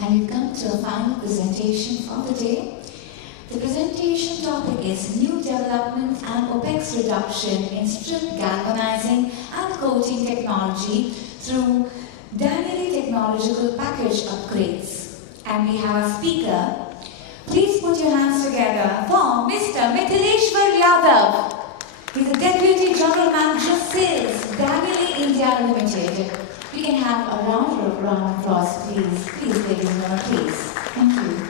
and we've come to a final presentation of the day. The presentation topic is New Development and OPEX Reduction in Strip Galvanizing and Coating Technology through Danieli Technological Package Upgrades. And we have a speaker. Please put your hands together for Mr. Mithileshwar Yadav. He's the Deputy General Manager Sales, Danieli India Limited. We can have a round of applause, please. Please, ladies and gentlemen, please. Thank you.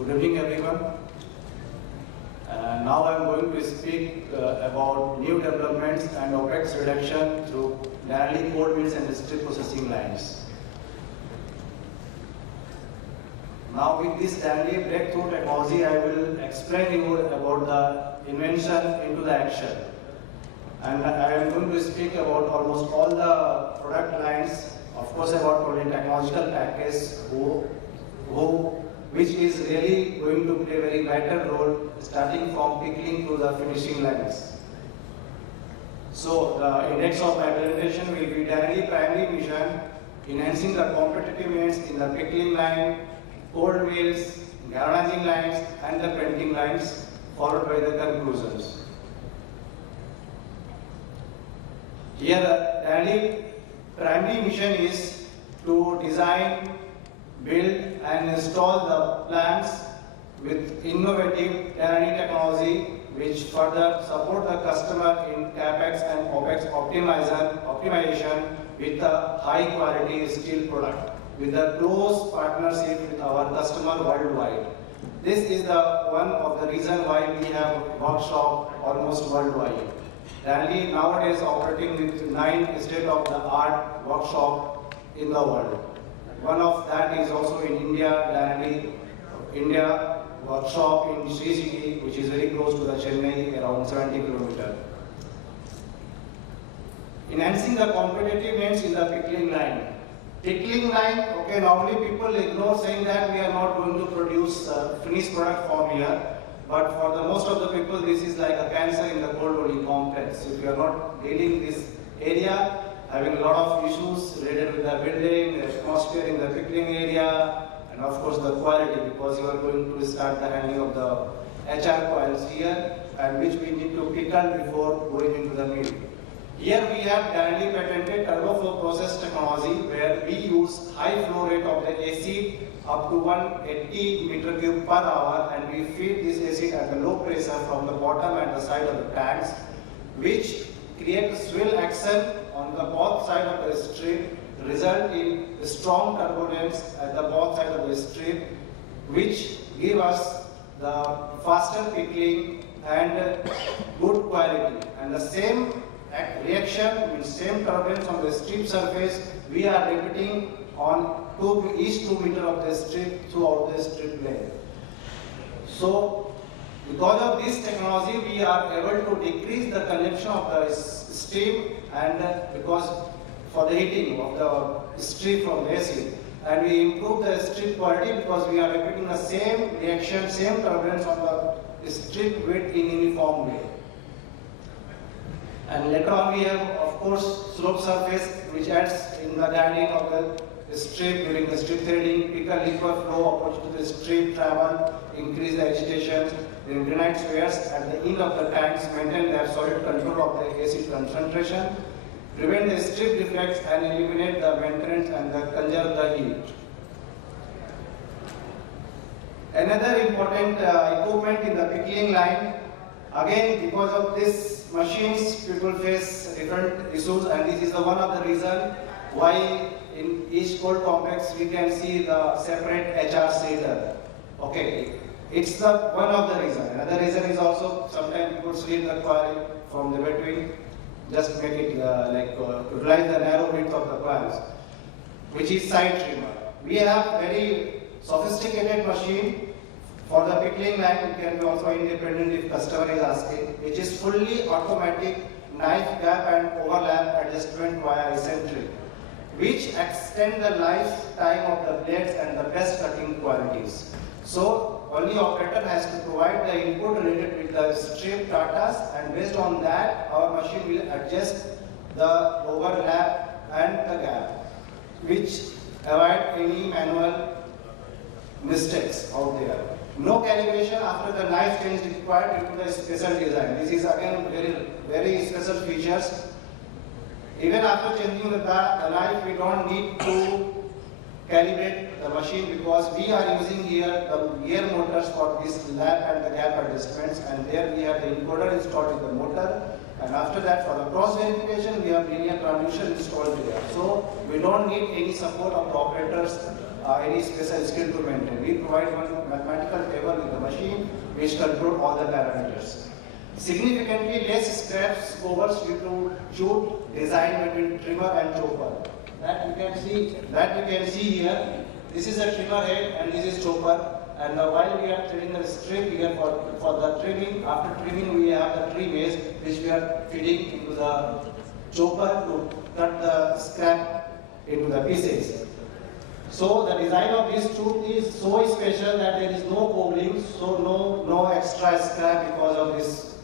Good evening, everyone. Now I am going to speak about new developments and OPEX reduction through Danieli cold mills and strip processing lines. Now with this Danieli breakthrough technology, I will explain you about the invention into the action. And I am going to speak about almost all the product lines, of course about only technological package which is really going to play a very vital role starting from pickling to the finishing lines. So the index of my presentation will be Danieli primary mission, enhancing the competitiveness in the pickling line, cold mills, galvanizing lines and the printing lines, followed by the conclusions. Here the Danieli primary mission is to design, build and install the plants with innovative Danieli technology which further support the customer in CapEx and OPEX optimization with a high quality steel product with a close partnership with our customer worldwide. This is the one of the reason why we have workshop almost worldwide. Danieli nowadays operating with 9 state-of-the-art workshop in the world. One of that is also in India, Danieli India workshop in Sri City, which is very close to the Chennai, around 70 kilometers. Enhancing the competitiveness in the pickling line. Pickling line, okay, normally people ignore saying that we are not going to produce finished product from here, but for the most of the people, this is like a cancer in the cold rolling complex. If you are not dealing this area, having a lot of issues related with the building, the atmosphere in the pickling area, and of course the quality, because you are going to start the handling of the HR coils here, and which we need to pickle before going into the mill. Here we have Danieli patented turbo flow process technology, where we use high flow rate of the acid up to 180 meter cube per hour, and we feed this acid at the low pressure from the bottom and the side of the tanks, which create swirl action on the both side of the strip, result in strong turbulence at the both side of the strip, which give us the faster pickling and good quality. And the same reaction with same turbulence on the strip surface, we are repeating on each 2 meter of the strip throughout the strip length. So, because of this technology, we are able to decrease the consumption of the steam, and because for the heating of the strip from the acid, and we improve the strip quality because we are repeating the same reaction, same turbulence on the strip width in uniform way. And later on we have, of course, slope surface, which adds in the handling of the strip during the strip threading, pickle liquid flow approach to the strip travel, increase the agitation. Then granite spheres at the end of the tanks maintain their solid control of the acid concentration. prevent the strip defects and eliminate the maintenance and conserve the heat. Another important equipment in the pickling line, again because of these machines people face different issues, and this is the one of the reason why in each cold complex we can see the separate HR seater. Okay, it's the one of the reason. Another reason is also sometimes people sweep the coil from the between, just make it utilize the narrow width of the coils, which is side trimmer. We have very sophisticated machine for the pickling line. It can be also independent if customer is asking, which is fully automatic knife gap and overlap adjustment via eccentric, which extend the lifetime of the blades and the best cutting qualities. So only operator has to provide the input related with the strip datas, and based on that our machine will adjust the overlap and the gap, which avoid any manual mistakes out there. No calibration after the knife change required due to the special design. This is again very special features. Even after changing the knife, we don't need to calibrate the machine because we are using here the gear motors for this lap and the gap adjustments, and there we have the encoder installed in the motor, and after that for the cross verification we have linear transmission installed there. So we don't need any support of the operators, any special skill to maintain. We provide one mathematical table with the machine which control all the parameters. Significantly less scraps covers due to chute design between trimmer and chopper. That you can see here. This is a trimmer head and this is chopper. And while we are trimming the strip here for the trimming, after trimming we have the trim edge which we are feeding into the chopper to cut the scrap into the pieces. So the design of this tube is so special that there is no cobbling, so no extra scrap because of this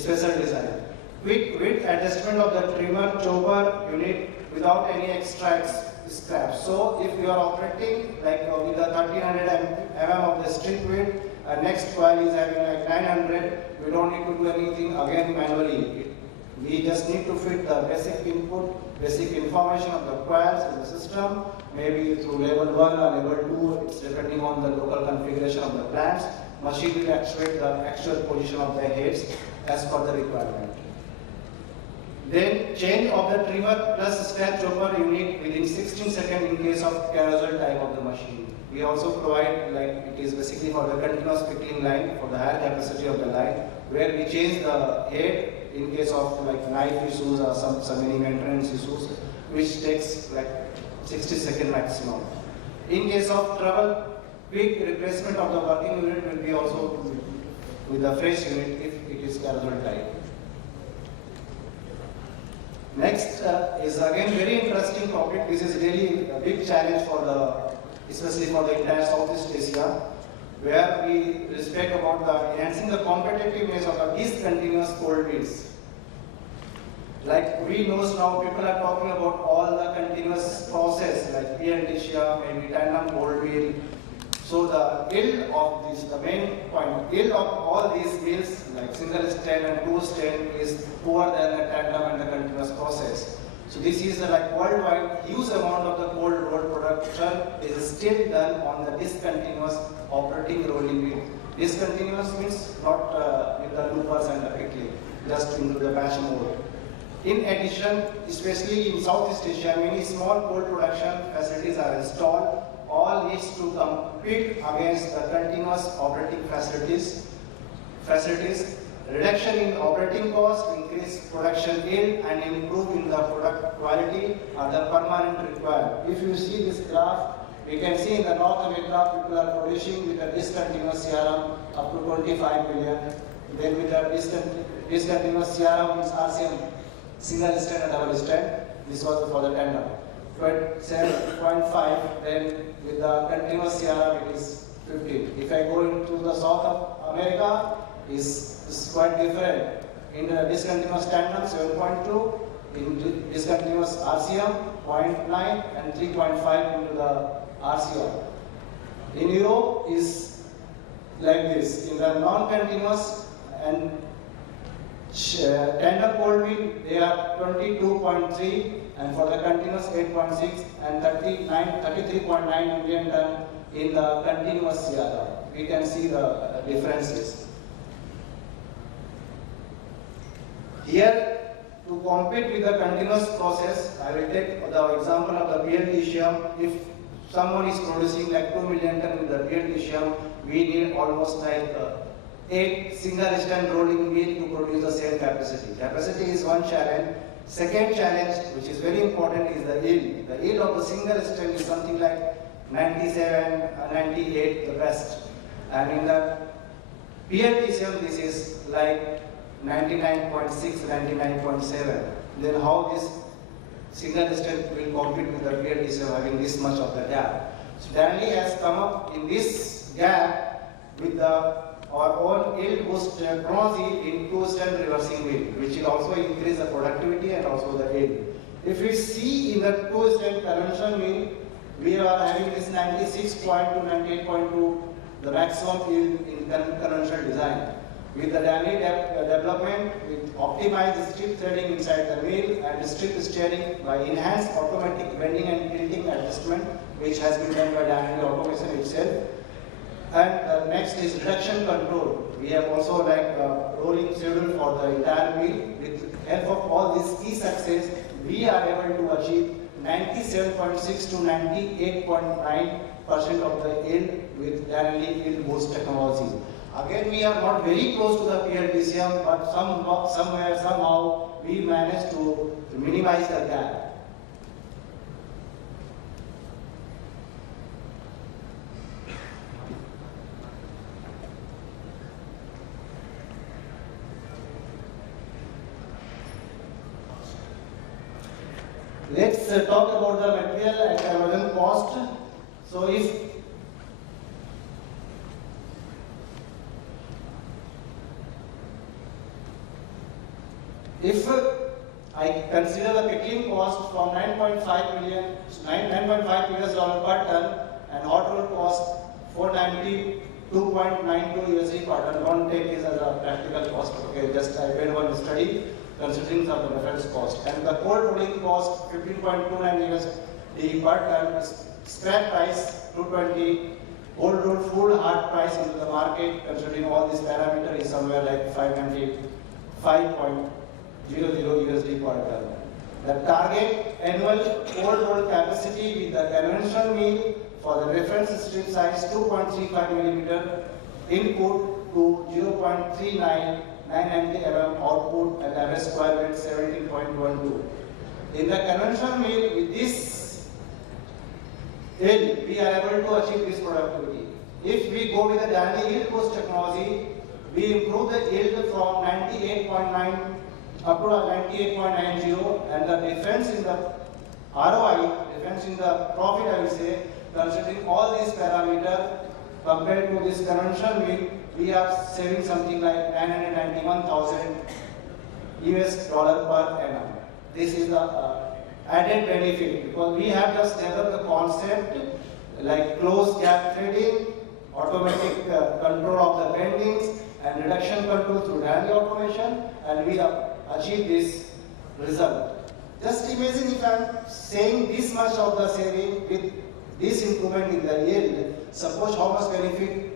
special design. Quick width adjustment of the trimmer chopper unit without any extra scrap. So if you are operating like with the 1300 mm of the strip width, next coil is having like 900, we don't need to do anything again manually. We just need to fit the basic input, basic information of the coils in the system, maybe through level 1 or level 2, it's depending on the local configuration of the plants. Machine will actuate the actual position of the heads as per the requirement. Then change of the trimmer plus scrap chopper unit within 16 seconds in case of carousel type of the machine. We also provide, like it is basically for the continuous pickling line for the higher capacity of the line, where we change the head in case of like knife issues or some any maintenance issues, which takes like 60 seconds maximum. In case of trouble, quick replacement of the working unit will be also with the fresh unit if it is carousel type. Next is again very interesting topic. This is really a big challenge for especially for the entire Southeast Asia, where we respect about enhancing the competitiveness of the discontinuous cold wheels. Like we know now, people are talking about all the continuous process like PNDCA, maybe tandem cold wheel. So the yield of this, the main point, yield of all these wheels like single stand and two stand is poor than the tandem and the continuous process. So this is like worldwide huge amount of the cold roll production is still done on the discontinuous operating rolling wheel. Discontinuous means not with the loopers and the pickling, just into the batch mode. In addition, especially in Southeast Asia, many small cold production facilities are installed. All needs to compete against the continuous operating facilities. Reduction in operating cost, increase production yield, and improve in the product quality are the permanent required. If you see this graph, we can see in the North America, people are producing with a discontinuous CRM up to 25 million. Then with the discontinuous CRM means RCM, single stand and double stand. This was for the tandem. 7.5, then with the continuous CRM it is 15. If I go into the South of America, is quite different. In the discontinuous tandem, 7.2, in discontinuous RCM, 0.9 and 3.5 into the RCM. In Europe is like this. In the non-continuous and Tandem cold wheel, they are 22.3, and for the continuous 8.6 and 33.9 million ton in the continuous CRR. We can see the differences. Here, to compete with the continuous process, I will take the example of the PLTCM. If someone is producing like 2 million ton with the PLTCM, we need almost like 8 single stand rolling mill to produce the same capacity. Capacity is one challenge. Second challenge, which is very important, is the yield. The yield of the single stand is something like 97, 98, the best. And in the PLTCM, this is like 99.6, 99.7. Then how this single stand will compete with the PLTCM having this much of the gap? So Danley has come up in this gap with our own yield boost technology in two-stand reversing wheel, which will also increase the productivity and also the yield. If we see in the two-stand conventional wheel, we are having this 96.2, 98.2, the maximum yield in conventional design. With the Danley development, with optimized strip threading inside the wheel and strip steering by enhanced automatic bending and tilting adjustment, which has been done by Danley automation itself. And next is reduction control. We have also like rolling schedule for the entire wheel. With help of all these key success, we are able to achieve 97.6 to 98.9% of the yield with Danley yield boost technology. Again, we are not very close to the PLTCM, but somewhere, somehow, we managed to minimize the gap. Let's talk about the material and conversion cost. So if I consider the pickling cost from $9.5 million per ton and hot roll cost $492.92 USD per ton. Don't take this as a practical cost. Okay, just I made one study considering some of the reference cost. And the cold rolling cost $15.29 USD per ton. Scrap price $220. Cold roll full hard price into the market considering all these parameters is somewhere like $595.00 USD per ton. The target annual cold roll capacity with the conventional mill for the reference strip size 2.35 millimeter input to 0.39 990 mm output and average square weight 17.12. In the conventional mill with this yield, we are able to achieve this productivity. If we go with the Danley yield boost technology, we improve the yield from 98.9 up to 98.90, and the difference in the ROI, difference in the profit, I will say, considering all these parameters compared to this conventional mill, we are saving something like $991,000 US per annum. This is the added benefit because we have just developed the concept like closed gap threading, automatic control of the bendings, and reduction control through Danley automation, and we have achieved this result. Just imagine if I am saying this much of the saving with this improvement in the yield, suppose how much benefit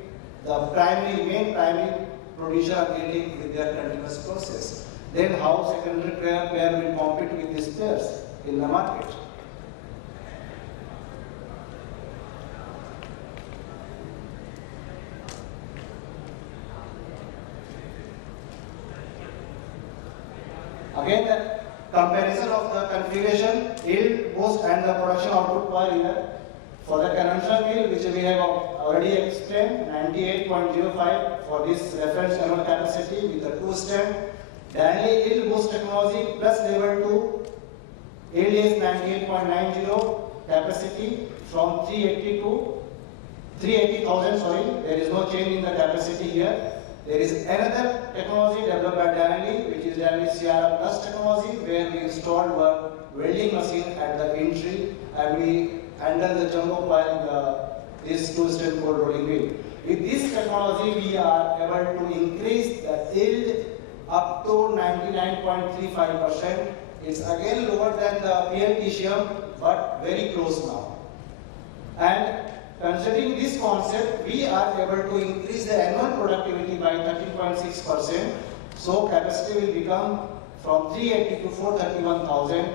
the main primary producer are getting with their continuous process. Then how secondary player will compete with these players in the market. Again, the comparison of the configuration, yield, boost and the production output per year. For the conventional mill, which we have already explained, 98.05 for this reference annual capacity with the two-stand. Danley yield boost technology plus level 2, yield is 98.90 capacity from 380,000, sorry, there is no change in the capacity here. There is another technology developed by Danley, which is Danley CRR Plus technology, where we installed one welding machine at the entry and we handle the jumbo pile in this two-stand cold rolling wheel. With this technology, we are able to increase the yield up to 99.35%. It's again lower than the PL TCM, but very close now. And considering this concept, we are able to increase the annual productivity by 13.6%. So capacity will become from 380 to 431,000.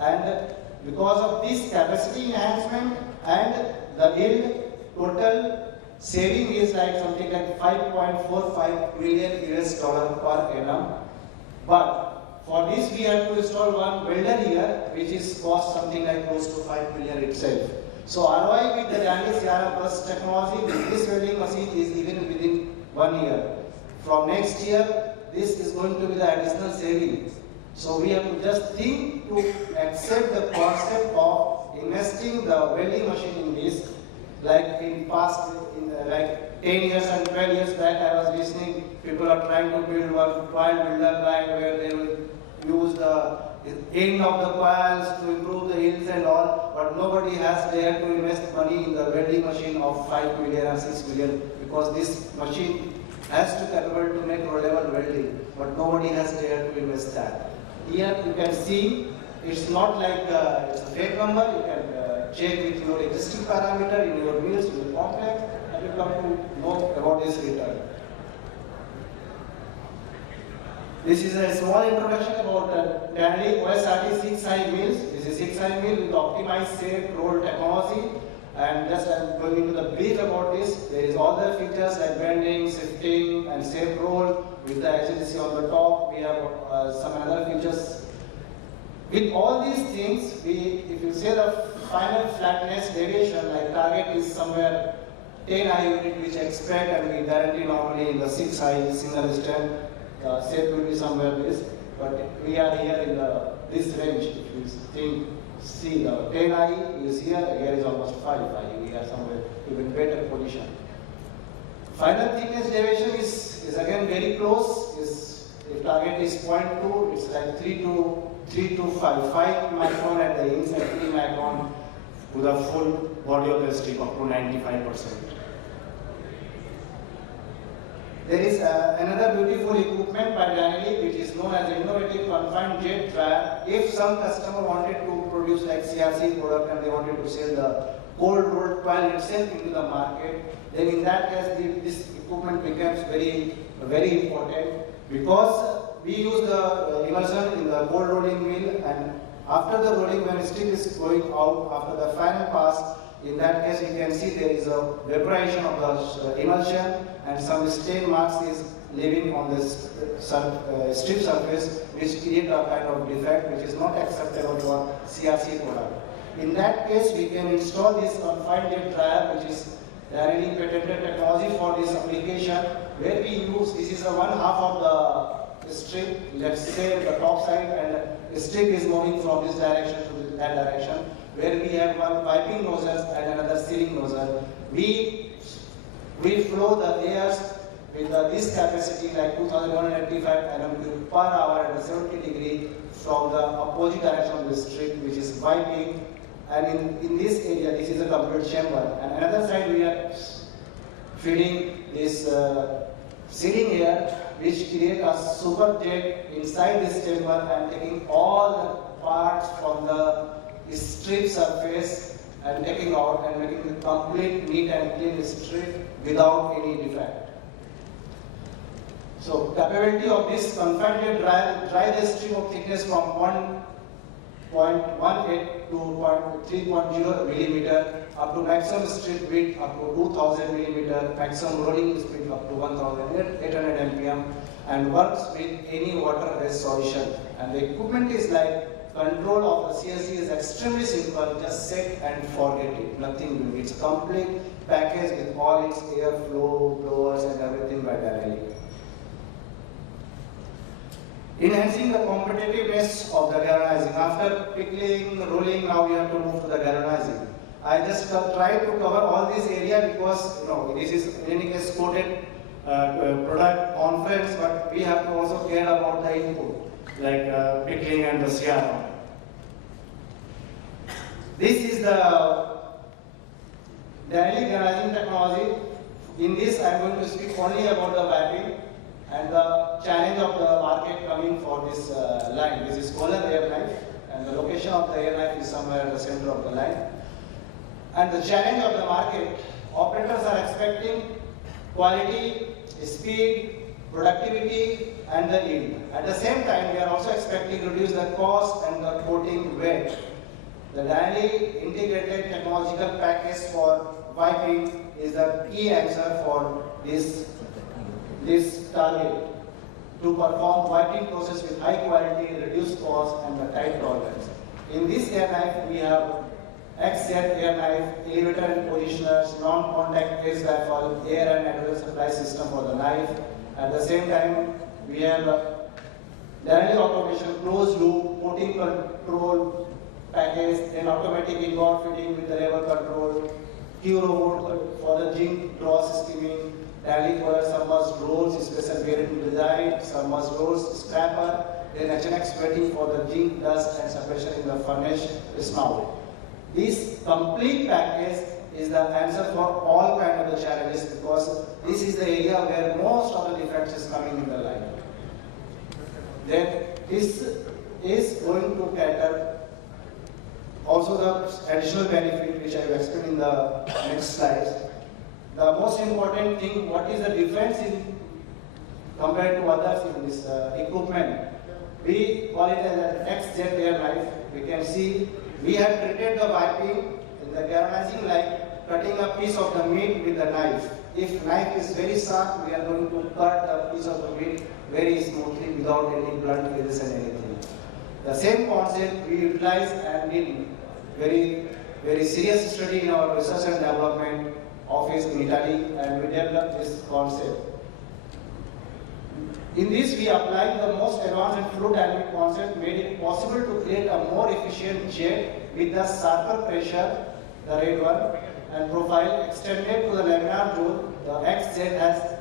And because of this capacity enhancement and the yield, total saving is like something like 5.45 million US dollar per annum. But for this we have to install one welder here, which is cost something like close to 5 million itself. So ROI with the Dynally CRM Plus technology with this welding machine is even within 1 year. From next year, this is going to be the additional savings. So we have to just think to accept the concept of investing the welding machine in this. Like in past, like 10 years and 12 years back, I was listening, people are trying to build one coil builder line where they will use the end of the coils to improve the yields and all, but nobody has dared to invest money in the welding machine of 5 million or 6 million, because this machine has to capable to make rollable welding, but nobody has dared to invest that. Here you can see it's not like it's a fake number. You can check with your existing parameter in your mills, in your complex, and you come to know about this return. This is a small introduction about Dynally OSRT 6i mills. This is 6i mill with optimized shape roll technology. And just I'm going into the brief about this. There is all the features like bending, shifting, and shape roll with the HLC on the top. We have some other features. With all these things, if you say the final flatness deviation, like target is somewhere 10i unit, which expect and we guarantee normally in the 6i single stand. Shape will be somewhere this, but we are here in this range. If you see the 10i is here is almost 5i. We are somewhere even better position. Final thickness deviation is again very close. If target is 0.2, it's like 3 to 5 micron at the inside, 3 micron to the full body of the strip up to 95%. There is another beautiful equipment by Dynally, which is known as innovative confined jet dryer. If some customer wanted to produce like CRC product and they wanted to sell the cold rolled coil itself into the market, then in that case this equipment becomes very important, because we use the emulsion in the cold rolling mill, and after the rolling, when stick is going out after the final pass, in that case you can see there is a vaporization of the emulsion and some stain marks is leaving on this strip surface, which create a kind of defect which is not acceptable for CRC product. In that case, we can install this confined jet dryer, which is Dynally patented technology for this application, where we use, this is a 1/2 of the strip, let's say the top side, and the strip is moving from this direction to that direction, where we have one piping nozzle and another sealing nozzle. We flow the airs with this capacity like 2185 Nm³ per hour at 70 degree from the opposite direction of the strip, which is piping. And in this area, this is a complete chamber. And another side, we are feeding this sealing air, which create a super jet inside this chamber and taking all the parts from the strip surface and taking out and making the complete neat and clean strip without any defect. So capability of this confined jet dry the strip of thickness from 1.18 to 3.0 millimeter up to maximum strip width up to 2000 millimeter, maximum rolling speed up to 1800 mpm, and works with any water-based solution. And the equipment is like, control of the CSC is extremely simple, just set and forget it, nothing doing. It's a complete package with all its airflow, blowers and everything by Dynally. Enhancing the competitiveness of the galvanizing. After pickling, rolling, now we have to move to the galvanizing. I just try to cover all this area because this is in any case quoted product conference, but we have to also care about the input like pickling and the CRM. This is the Dynally galvanizing technology. In this, I am going to speak only about the piping. And the challenge of the market coming for this line, this is Kohler air knife, and the location of the air knife is somewhere at the center of the line. And the challenge of the market, operators are expecting quality, speed, productivity, and the yield. At the same time, we are also expecting to reduce the cost and the coating weight. The Dynally integrated technological package for wiping is the key answer for this target to perform wiping process with high quality, reduced cost, and the tight tolerance. In this air knife, we have XZ air knife, elevator and positioners, non-contact case baffle, air and advanced supply system for the knife. At the same time, we have Dynally automation closed loop, coating control package, then automatic inbound fitting with the level control, Q robot for the zinc cross skimming, Dynally for submerged rolls, special bearing design, submerged rolls, scrapper, then HNX wetting for the zinc dust and suppression in the furnace snout. This complete package is the answer for all kind of the challenges, because this is the area where most of the defects is coming in the line. Then this is going to cater also the additional benefit which I will explain in the next slides. The most important thing, what is the difference in compared to others in this equipment? We call it as an XZ air knife. We can see we have treated the wiping in the galvanizing line, cutting a piece of the meat with the knife. If knife is very sharp, we are going to cut a piece of the meat very smoothly without any blunt edges and anything. The same concept we utilize and did very serious study in our research and development office in Italy, and we developed this concept. In this, we applied the most advanced and fluid dynamic concept, made it possible to create a more efficient jet with the sharper pressure, the red one, and profile extended to the laminar zone. The XZ has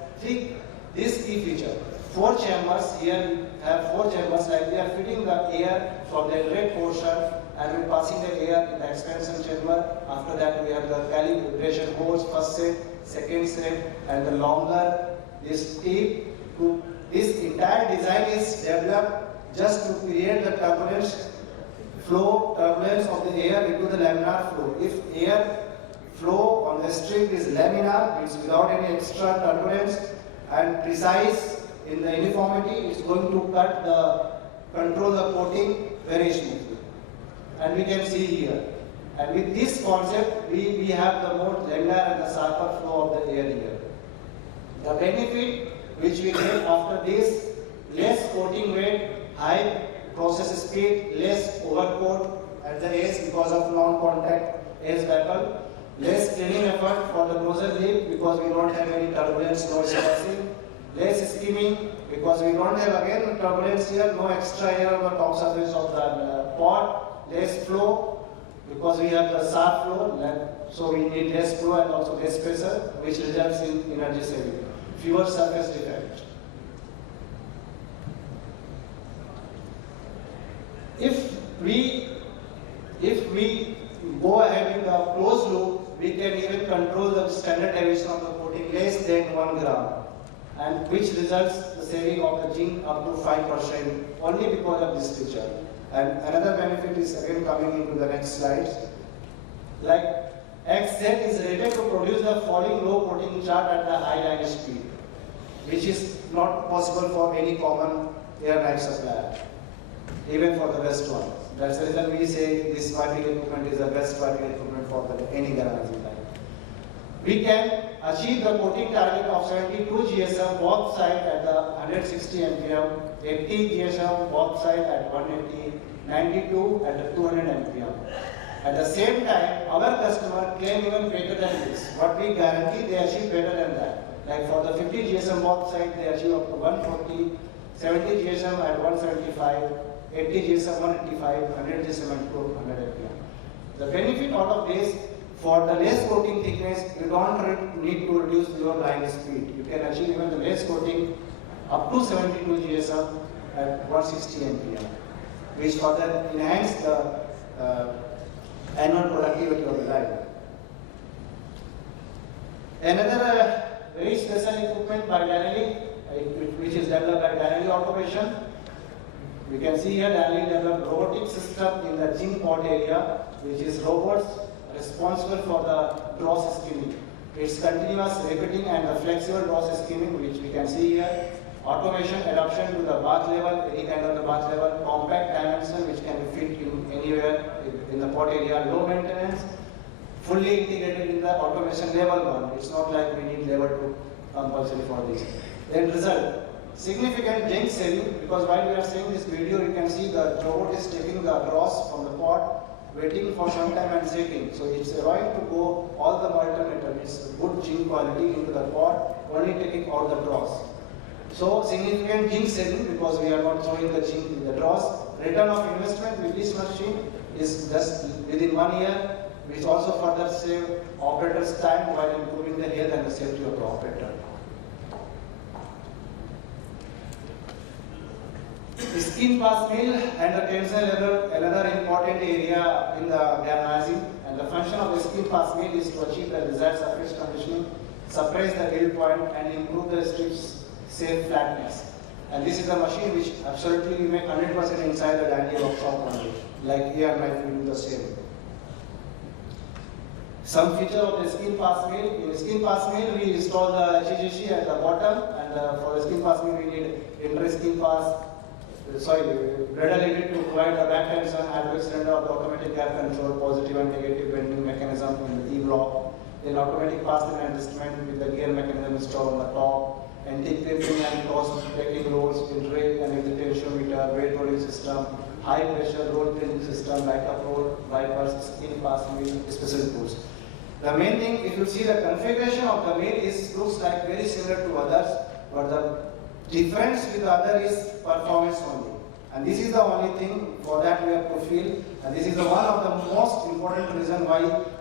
this key feature. 4 chambers, here we have 4 chambers, like we are fitting the air from the red portion and we passing the air in the expansion chamber. After that, we have the calibration holes, first set, second set, and the longer this tip. This entire design is developed just to create the turbulence of the air into the laminar flow. If air flow on the strip is laminar, means without any extra turbulence and precise in the uniformity, it's going to control the coating very smoothly. And we can see here. And with this concept, we have the more laminar and the sharper flow of the air here. The benefit which we get after this, less coating weight, high process speed, less overcoat at the edge because of non-contact edge baffle, less cleaning effort for the nozzle lip because we don't have any turbulence, no stressing, less skimming because we don't have again turbulence here, no extra air on the top surface of the pot, less flow because we have the sharp flow, so we need less flow and also less pressure, which results in energy saving. Fewer surface defect. If we go ahead with the closed loop, we can even control the standard deviation of the coating less than 1 gram, and which results the saving of the zinc up to 5% only because of this feature. And another benefit is again coming into the next slides. Like XZ is rated to produce the falling low coating chart at the high line speed, which is not possible for any common air knife supplier, even for the best one. That's the reason we say this wiping equipment is the best wiping equipment for any galvanizing line. We can achieve the coating target of 72 GSM both sides at the 160 MPM, 80 GSM both sides at 180, 92 at the 200 MPM. At the same time, our customer claim even better than this. What we guarantee, they achieve better than that. Like for the 50 GSM both sides, they achieve up to 140, 70 GSM at 175, 80 GSM 185, 100 GSM at 200 MPM. The benefit out of this, for the less coating thickness, you don't need to reduce your line speed. You can achieve even the less coating up to 72 GSM at 160 MPM, which further enhance the annual productivity of the line. Another very special equipment by Dynally which is developed by Danieli Automation. We can see here Danieli developed robotic system in the gym pod area, which is robots responsible for the dross skimming. It's continuous repeating and the flexible dross skimming, which we can see here. Automation adoption to the bath level, any kind of the bath level, compact dimension which can be fit in anywhere in the pod area, low maintenance, fully integrated in the automation level 1. It's not like we need level 2 compulsory for this. Then result, significant zinc saving, because while we are seeing this video, you can see the robot is taking the dross from the pod, waiting for some time and shaking. So it's allowing to go all the molten metal, it's good zinc quality into the pod, only taking out the dross. So significant zinc saving, because we are not throwing the zinc in the dross. Return of investment with this machine is just within 1 year, which also further save operators time while improving the health and the safety of the operator. Skin pass mill and the tensile level, another important area in the galvanizing, and the function of the skin pass mill is to achieve the desired surface conditioning, suppress the yield point and improve the strip's safe flatness. And this is a machine which absolutely we make 100% inside the Danieli workshop only. Like here might we do the same. Some feature of the skin pass mill. In the skin pass mill we install the HGC at the bottom, and for the skin pass mill we need inter-skin pass, Bredel unit to provide the back tension, hydraulic cylinder of the automatic gap control, positive and negative bending mechanism in the E-block, then automatic pass and adjustment with the gear mechanism installed on the top, anti-clipping and cross braking rolls, intake and exit tensiometer, weight rolling system, high pressure roll changing system, light up roll, bypass, skin pass mill, special tools. The main thing, if you see the configuration of the mill looks like very similar to others, but the difference with the other is performance only. And this is the only thing for that we have to feel. And this is the one of the most important reason why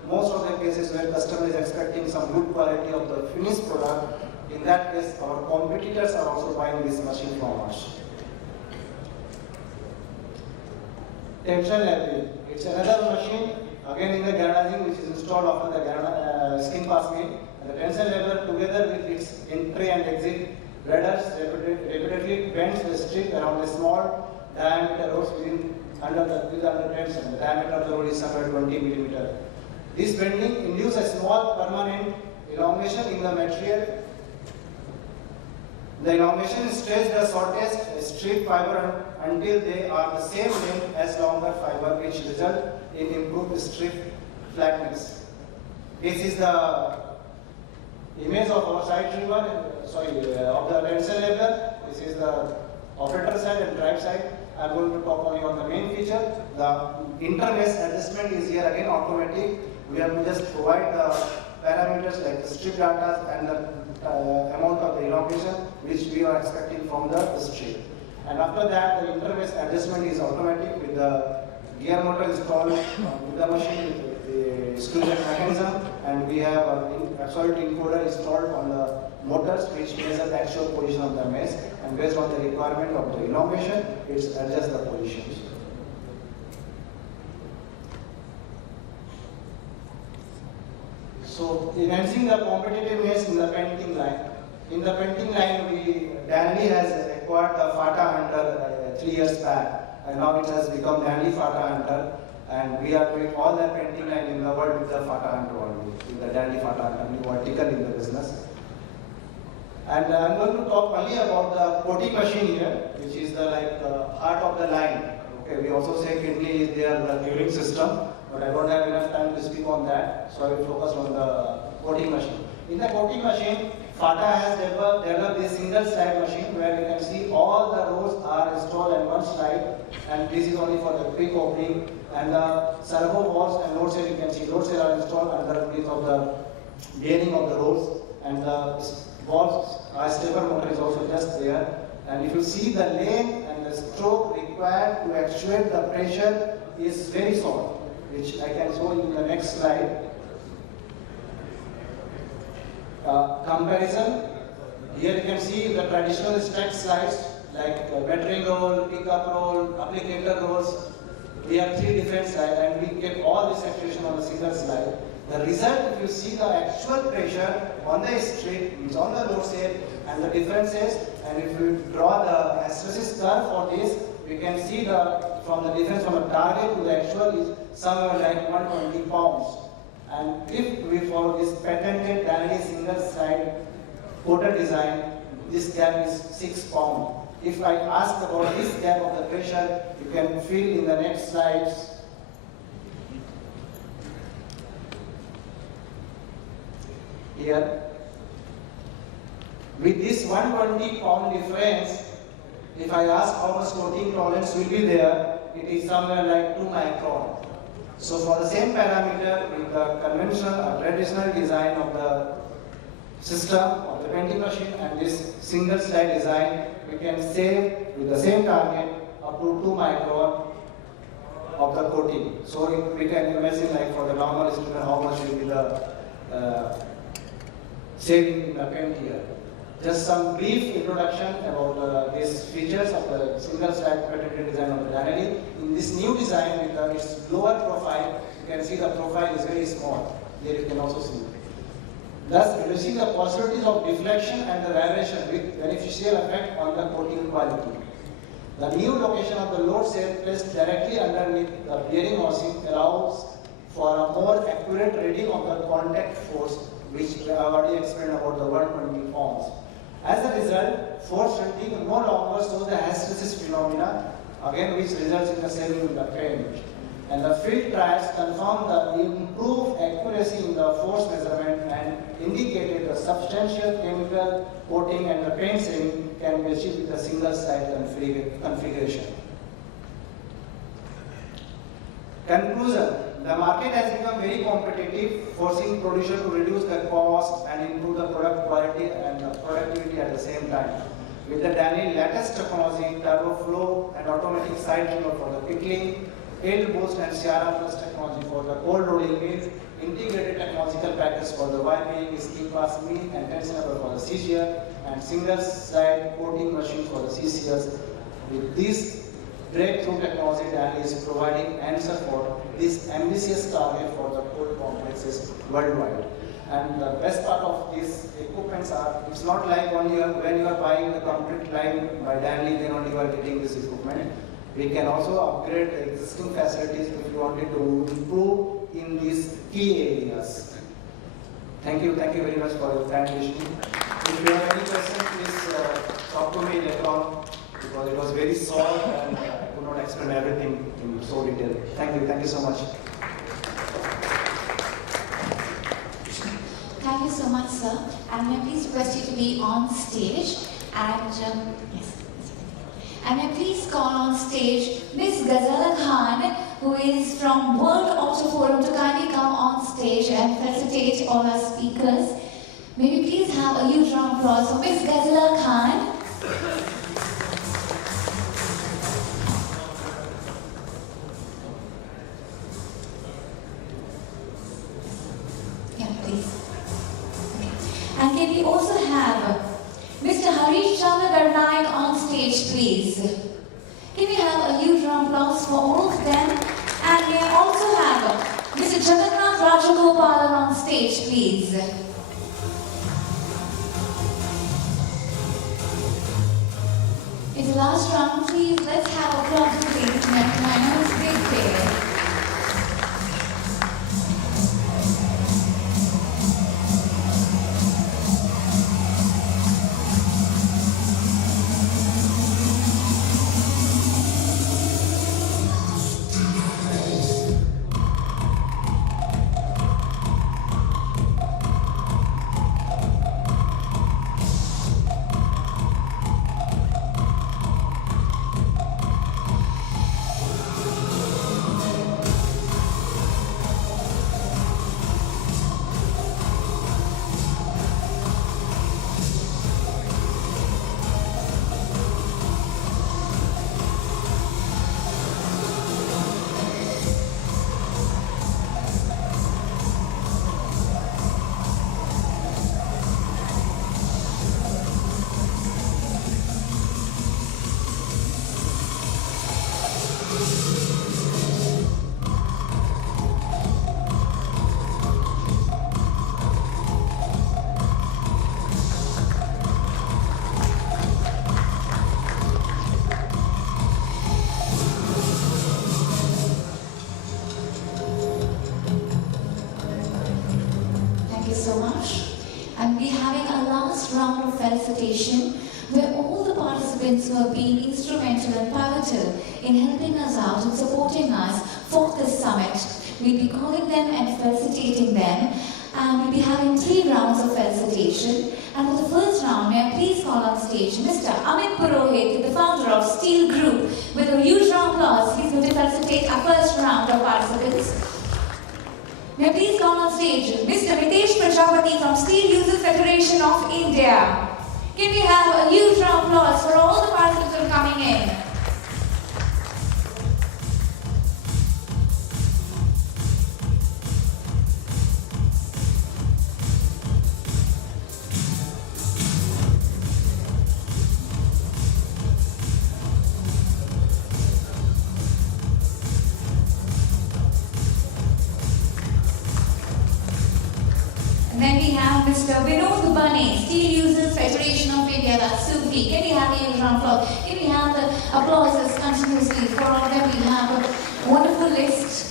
most of the cases where customer is expecting some good quality of the finished product, in that case our competitors are also buying this machine from us. Tension leveling. It's another machine, again in the galvanizing, which is installed after the skin pass mill. And the tension leveler together with its entry and exit ladders repeatedly bends the strip around a small diameter rods under tension. The diameter of the rod is somewhere 20 millimeter. This bending induces a small permanent elongation in the material. The elongation stretches the shortest strip fiber until they are the same length as longer fiber, which result in improved strip flatness. This is the image of our side trimmer, of the tensile leveler. This is the operator side and drive side. I am going to talk only on the main feature. The intermesh adjustment is here again automatic. We have to just provide the parameters like the strip data and the amount of the elongation which we are expecting from the strip. And after that, the intermesh adjustment is automatic with the gear motor installed with the machine with the screw jack mechanism, and we have an absolute encoder installed on the motors which measure the actual position of the mesh, and based on the requirement of the elongation, it adjusts the positions. So, enhancing the competitiveness in the painting line. In the painting line, Danieli has acquired the Fata Hunter 3 years back, and now it has become Danieli Fata Hunter, and we are doing all the painting line in the world with the Fata Hunter only, with the Danieli Fata Hunter, new vertical in the business. And I'm going to talk only about the coating machine here, which is the heart of the line. Okay, we also say kidney is there, the curing system, but I don't have enough time to speak on that, so I will focus on the coating machine. In the coating machine, Fata has developed this single slide machine where you can see all the rows are installed in one slide, and this is only for the quick opening, and the servo valves and load cell, you can see load cell are installed underneath of the bearing of the rows, and the valves, stepper motor is also just there. And if you see the length and the stroke required to actuate the pressure is very short, which I can show you in the next slide. Comparison. Here you can see the traditional stack slides like battering roll, pickup roll, applicator rolls. We have 3 different slides, and we get all this actuation on a single slide. The result, if you see the actual pressure on the strip, means on the load cell, and the differences, and if you draw the hysteresis curve for this, we can see from the difference from the target to the actual is somewhere like 120 pounds. And if we follow this patented Danieli single side coated design, this gap is 6 pounds. If I ask about this gap of the pressure, you can feel in the next slides. Here, with this 120 pound difference, if I ask how much coating tolerance will be there, it is somewhere like 2 micron. So for the same parameter, with the conventional or traditional design of the system of the painting machine and this single slide design, we can save with the same target up to 2 micron of the coating. So we can imagine like for the normal student how much will be the saving in the paint here. Just some brief introduction about these features of the single slide patented design of the Danieli. In this new design with its lower profile, you can see the profile is very small. There you can also see. Thus reducing the possibilities of deflection and the vibration with beneficial effect on the coating quality. The new location of the load cell placed directly underneath the bearing housing allows for a more accurate reading of the contact force, which I already explained about the 120 pounds. As a result, force shunting no longer shows the hysteresis phenomena, again which results in the saving in the paint. And the field trials confirmed the improved accuracy in the force measurement and indicated the substantial chemical coating and the paint saving can be achieved with a single side configuration. Conclusion. The market has become very competitive, forcing producers to reduce the cost and improve the product quality and the productivity at the same time. With the Danieli latest technology, turbo flow and automatic side trimmer for the pickling, yield boost and Sierra Plus technology for the cold rolling mill, integrated technological package for the wiping, skin pass mill and tensionable for the CCR, and single side coating machine for the CCS. With this breakthrough technology, Danieli is providing answer for this ambitious target for the cold complexes worldwide. And the best part of these equipments are, it's not like only when you are buying the complete line by Danieli, then only you are getting this equipment. We can also upgrade the existing facilities if you wanted to improve in these key areas. Thank you very much for your time listening. If you have any questions, please talk to me later on, because it was very short and I could not explain everything in so detail. Thank you so much. Thank you so much, sir. And may I please request you to be on stage. And yes. And may I please call on stage Ms. Ghazala Khan, who is from World Auto Forum, to kindly come on stage and felicitate all our speakers. May we please have a huge round of applause for Ms. Ghazala Khan. Yeah, please. Okay. And can we also have Mr. Harish Chandra Garnaik on stage, please? Can we have a huge round of applause for all of them? And may I also have Mr. Jagannath Rajagopalan on stage, please? In the last round, please, let's have applause for ladies and gentlemen. I know it's a big day. last round of felicitation, where all the participants who have been instrumental and pivotal in helping us out and supporting us for this summit. We'll be calling them and felicitating them, and we'll be having 3 rounds of felicitation. And for the first round, may I please call on stage Mr. Amit Purohit, the founder of Steel Group. With a huge round of applause, he's going to felicitate our first round of participants. May I please call on stage Mr. Mitesh Prajapati from Steel Users Federation of India. Can we have a huge round of applause for all the participants who are coming in? And then we have Mr. Vinod Bane, Steel Users Federation of India, that's SUFI. Can we have a huge round of applause? Can we have the applauses continuously for all of them? We have a wonderful list.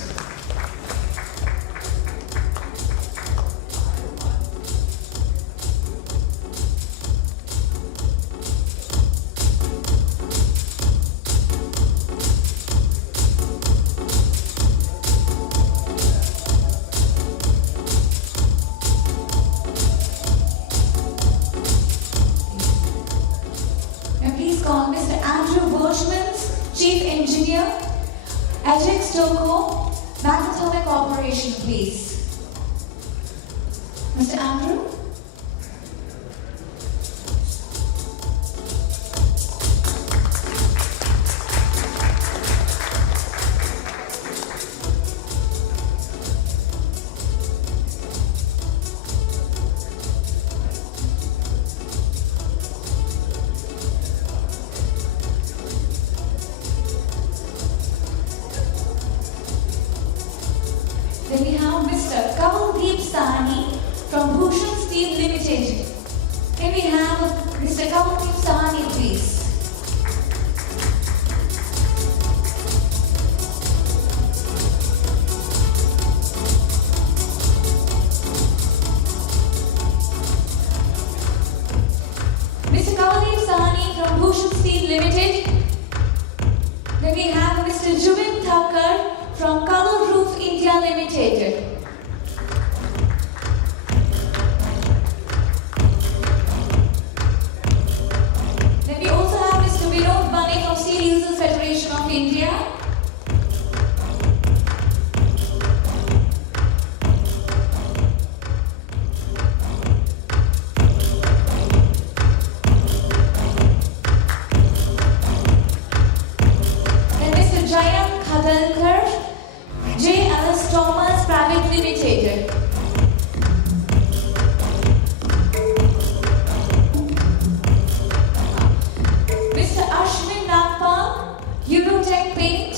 Please call Mr. Andrew Birchmans, Chief Engineer, Ajax Toko, Macatome Corporation, please. Mr. Andrew? Then we have Mr. Kavaldeep Sahani from Bhushan Steel Limited. Can we have Mr. Kavaldeep Sahani, please? Mr. Kavaldeep Sahani from Bhushan Steel Limited. Then we have Mr. Jubin Thakkar from Color Roof India Limited. Then we also have Mr. Vinod Bane from Steel Users Federation of India. Then Mr. Jayant Khadalkar, J.L.S. Thomas Private Limited. Mr. Ashwin Nagpal, Eurotech Paint.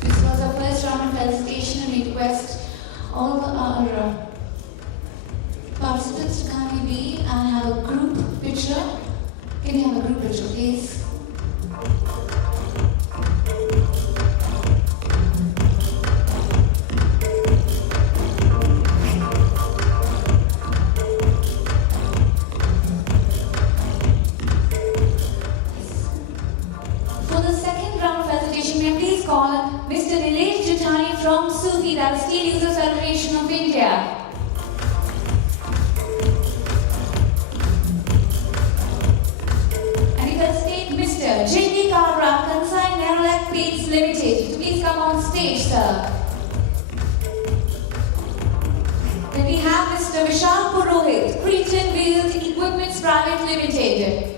This was our first round of felicitation, and we request all our participants to kindly be and have a group picture. Can you have a group picture, please? For the second round of felicitation, may I please call Mr. Nilesh Jethani from SUFI, that is Steel Users Federation of India. And we felicitate Mr. J.D. Kabra, Kansai Nerolac Paints Limited. Please come on stage, sir. Then we have Mr. Vishal Purohit, Cretan Wheeled Equipments Private Limited.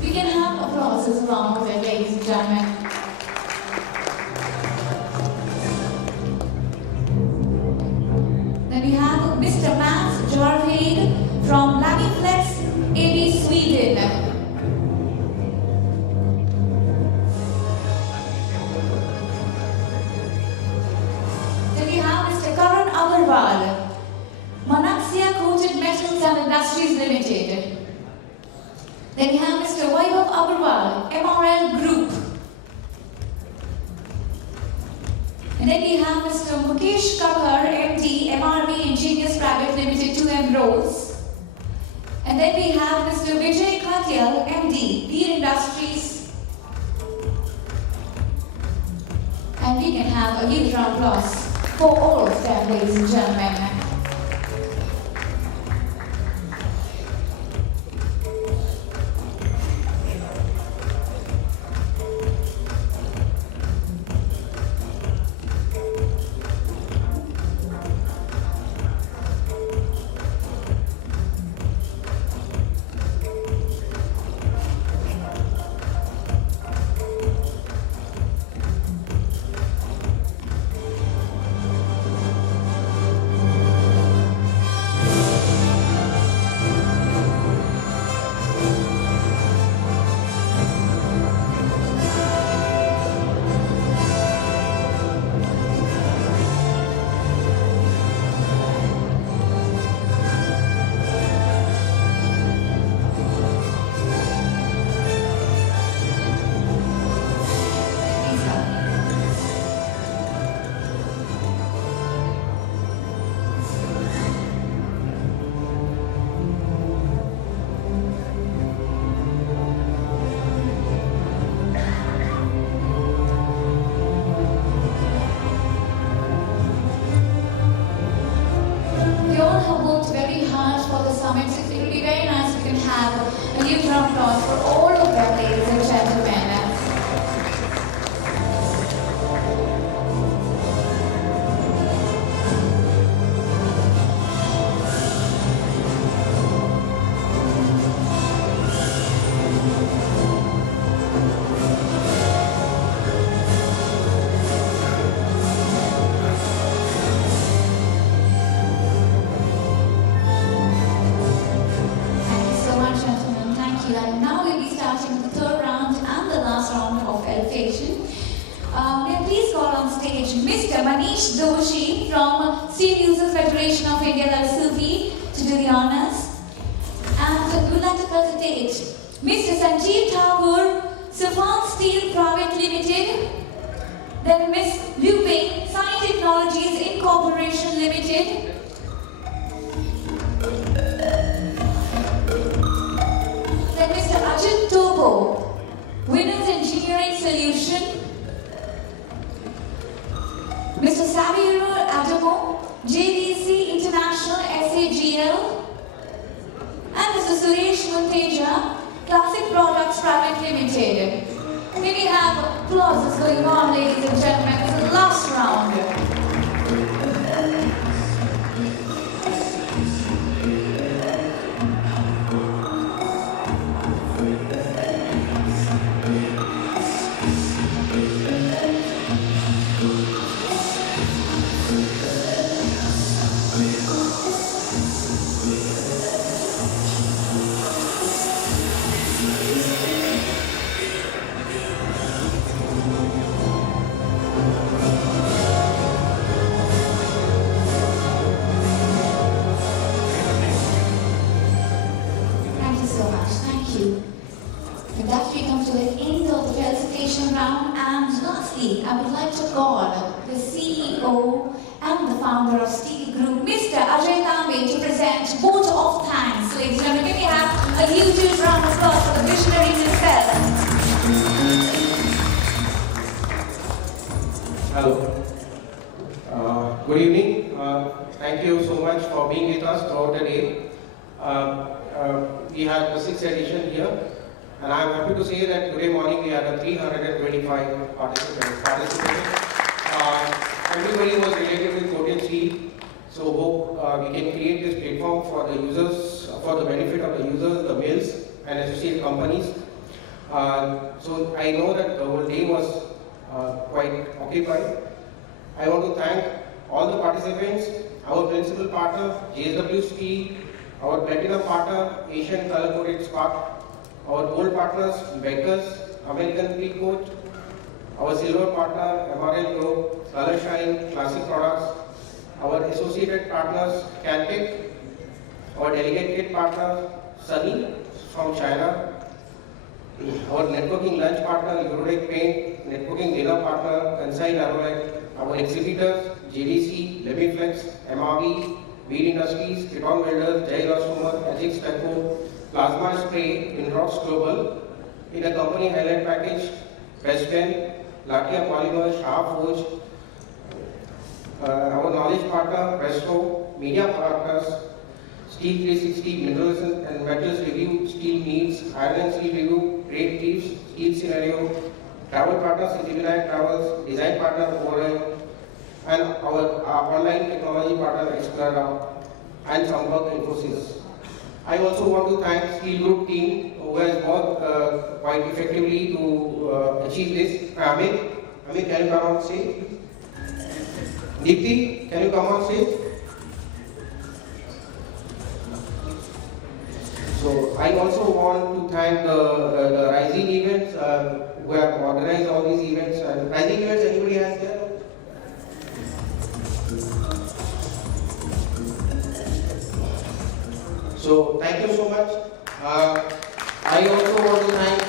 We can have applauses along with it, ladies and gentlemen. Then we have Mr. Mats Jarved from Lamiflex AB Sweden. Mr. Mukesh Kakkar, MD, MRB Engineers Private Limited, 2M Roads. And then we have Mr. Vijay Khatyal, MD, Beer Industries. And we can have a huge round of applause for all of them, ladies and gentlemen. It will be very nice if we can have a huge round of applause for all of them, ladies and gentlemen. And now we'll be starting the third round and the last round of elevation. May I please call on stage Mr. Manish Doshi from Steel Users Federation of India, Sufi, to do the honors. And we would like to felicitate Mr. Sanjeev Thakur, Safan Steel Private Limited, then Ms. Liu Ping, Science Technologies Incorporation Limited, Mr. Ajit Tobo, Winners Engineering Solution, Mr. Sabiru Adamo, JDC International SAGL, and Mr. Suresh Munteja, Classic Products Private Limited. May we have applauses going on, ladies and gentlemen. It's the last round. With that, we come to the end of the felicitation round, and lastly, I would like to call the CEO and the founder of Steel Group, Mr. Ajay Tambe, to present vote of thanks. Ladies and gentlemen, can we have a huge round of applause for the visionary himself? Hello. Good evening. Thank you so much for being with us throughout the day. We had the 6th edition here. And I am happy to say that today morning we had 325 participants. Everybody was related with coated steel, so hope we can create this platform for the users, for the benefit of the users, the mills and associate companies. So I know that the whole day was quite occupied. I want to thank all the participants, our principal partner, JSW Steel, our platinum partner, Asian Color Coated Spark, our gold partners, Bakers, American Peak Coat, our silver partner, MRL Group, Color Shine, Classic Products, our associated partners, Caltech, our delegated partner, Sunny from China, our networking lunch partner, Eurotech Paint, networking dinner partner, Kansai Narolec, our exhibitors, JDC, Lemiflex, MRV, Wheel Industries, Kiton Welders, Jai Elastomer, Agix Teco, Plasma Spray, Inrox Global. In a company highlight package, Westpen, Latia Polymers, Sharp Forge, our knowledge partner, Presto, Media Partners, Steel 360, Minerals and Metals Review, Steel Needs, Iron and Steel Review, Great Briefs, Steel Scenario, Travel Partners, Cityline Travels, Design Partner, Orion, and our online technology partner, Explora, and Samberg Infosys. I also want to thank Steel Group team who has worked quite effectively to achieve this. Amit, can you come on stage? Deepti, can you come on stage? So I also want to thank the Rising Events who have organized all these events. Rising Events, anybody has there? So thank you so much. I also want to thank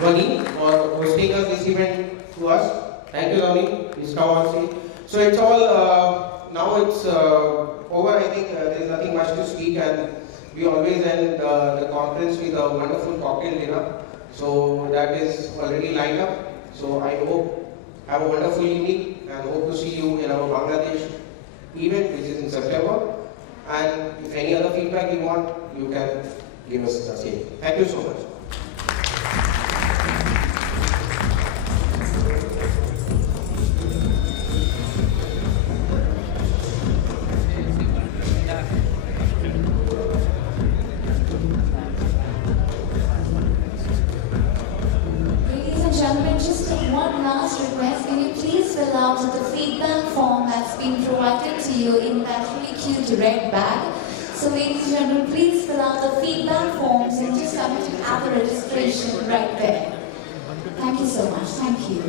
Dhwani for hosting us this event to us. Thank you, Dhwani. Please come on stage. So it's all now it's over. I think there is nothing much to speak, and we always end the conference with a wonderful cocktail dinner. So that is already lined up. So I hope have a wonderful evening and hope to see you in our Bangladesh event, which is in September. And if any other feedback you want, you can give us the same. Thank you so much. Ladies and gentlemen, just one last request. Can you please fill out the feedback form that's been provided to you in that really cute red bag? So ladies and gentlemen, please fill out the feedback forms and just submit it at the registration right there. Thank you so much. Thank you.